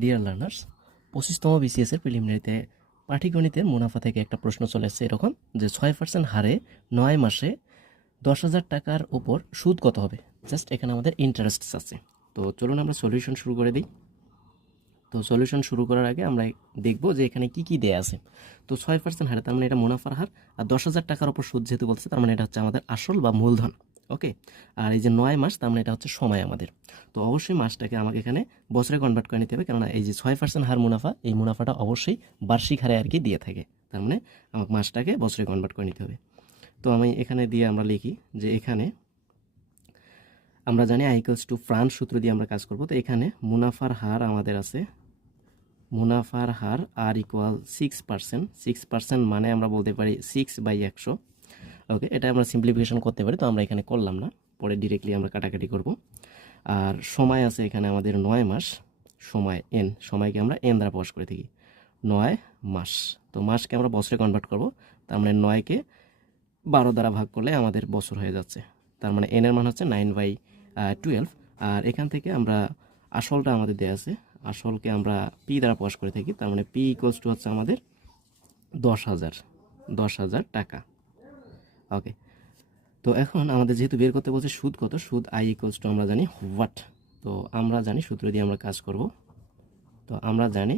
Dear learners পঁচিশতম বিসিএসের প্রিলিমিনারিতে পাটিগণিতের মুনাফা থেকে একটা প্রশ্ন চলে এসেছে এরকম যে ছয় পার্সেন্ট হারে নয় মাসে দশ হাজার টাকার উপর সুদ কত হবে? জাস্ট এখানে আমাদের ইন্টারেস্ট আছে। তো চলুন আমরা সলিউশন শুরু করে দিই। তো সলিউশন শুরু করার আগে আমরা দেখব যে এখানে কি কি দেয়া আছে। তো ছয় পার্সেন্ট হারে তার মানে এটা মুনাফার হার, আর দশ হাজার টাকার উপর সুদ যেহেতু বলছে, তার মানে এটা হচ্ছে আমাদের আসল বা মূলধন। ওকে আর এই যে নয় মাস, তার মানে এটা হচ্ছে সময় আমাদের। তো অবশ্যই মাসটাকে আমাকে এখানে বছরে কনভার্ট করে নিতে হবে। কেননা এই যে ছয় পার্সেন্ট হার মুনাফা, এই মুনাফাটা অবশ্যই বার্ষিক হারে আর কি দিয়ে থাকে। তার মানে আমাকে মাসটাকে বছরে কনভার্ট করে নিতে হবে। তো আমি এখানে দিয়ে আমরা লিখি যে এখানে আমরা জানি আইকলস টু ফ্রান্স সূত্র দিয়ে আমরা কাজ করব। তো এখানে মুনাফার হার আমাদের আছে, মুনাফার হার আর equal six percent six percent মানে আমরা বলতে পারি সিক্স বাই একশো। ওকে এটা আমরা সিম্পলিফিকেশন করতে পারি, তো আমরা এখানে করলাম না। পরে ডিরেক্টলি আমরা কাটাকাটি করব। আর সময় আছে এখানে আমাদের নয় মাস, সময় এন সময়কে আমরা এন দ্বারা প্রকাশ করে থাকি। নয় মাস, তো মাসকে আমরা বছরে কনভার্ট করব, তার মানে নয়কে বারো দ্বারা ভাগ করলে আমাদের বছর হয়ে যাচ্ছে। তার মানে এনের মান হচ্ছে নাইন বাই টুয়েলভ আর এখান থেকে আমরা আসলটা আমাদের দেওয়া আছে। আসলকে আমরা পি দ্বারা প্রকাশ করে থাকি, তার মানে পি ইকুয়ালস টু হচ্ছে আমাদের দশ হাজার দশ হাজার টাকা। ওকে তো এখন আমাদের যেহেতু বের করতে বলছে সুদ কত? সুদ আই ইকুয়ালস টু আমরা জানি হোয়াট তো আমরা জানি সূত্র দিয়ে আমরা কাজ করব। তো আমরা জানি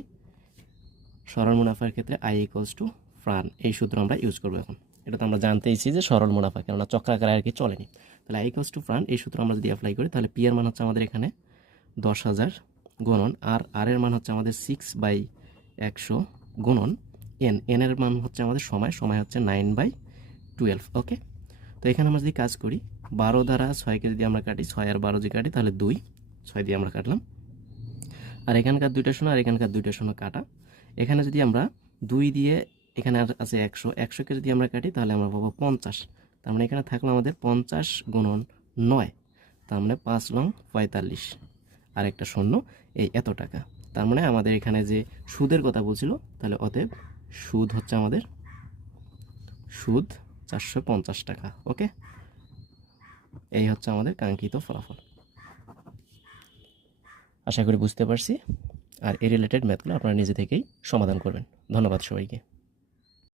সরল মুনাফার ক্ষেত্রে আই ইকুয়ালস টু ফ্রান এই সূত্র আমরা ইউজ করব এখন। এটা তো আমরা জানতেইছি যে সরল মুনাফা কেননা চক্রাকারে আর কি চলেনি। তাহলে আই ইকুয়ালস টু ফ্রান এই সূত্র আমরা যদি অ্যাপ্লাই করি, তাহলে পি এর মান হচ্ছে আমাদের এখানে দশ হাজার গুণন। আর আর এর মান হচ্ছে আমাদের সিক্স বাই একশো গুণন। এন এন এর মান হচ্ছে আমাদের সময় সময় হচ্ছে নাইন বাই টুয়েলভ ওকে তো এখানে আমরা যদি কাজ করি, বারো দ্বারা ছয়কে যদি আমরা কাটি, ছয় আর বারো যদি কাটি, তাহলে দুই, ছয় দিয়ে আমরা কাটলাম। আর এখানকার দুইটা শূন্য আর এখানকার দুইটা শূন্য কাটা। এখানে যদি আমরা দুই দিয়ে, এখানে আছে একশো একশোকে যদি আমরা কাটি, তাহলে আমরা পাবো পঞ্চাশ। তার মানে এখানে থাকল আমাদের পঞ্চাশ গুণন নয়, তার মানে পাঁচ লং পঁয়তাল্লিশ। আর একটা শূন্য, এই এত টাকা। তার মানে আমাদের এখানে যে সুদের কথা বলছিল, তাহলে অতএব সুদ হচ্ছে আমাদের সুদ চারশো পঞ্চাশ টাকা, ওকে? এই হচ্ছে আমাদের কাঙ্ক্ষিত ফলাফল। আশা করি বুঝতে পারছি। আর এই রিলেটেড ম্যাথগুলো আপনারা নিজে থেকেই সমাধান করবেন। ধন্যবাদ সবাইকে।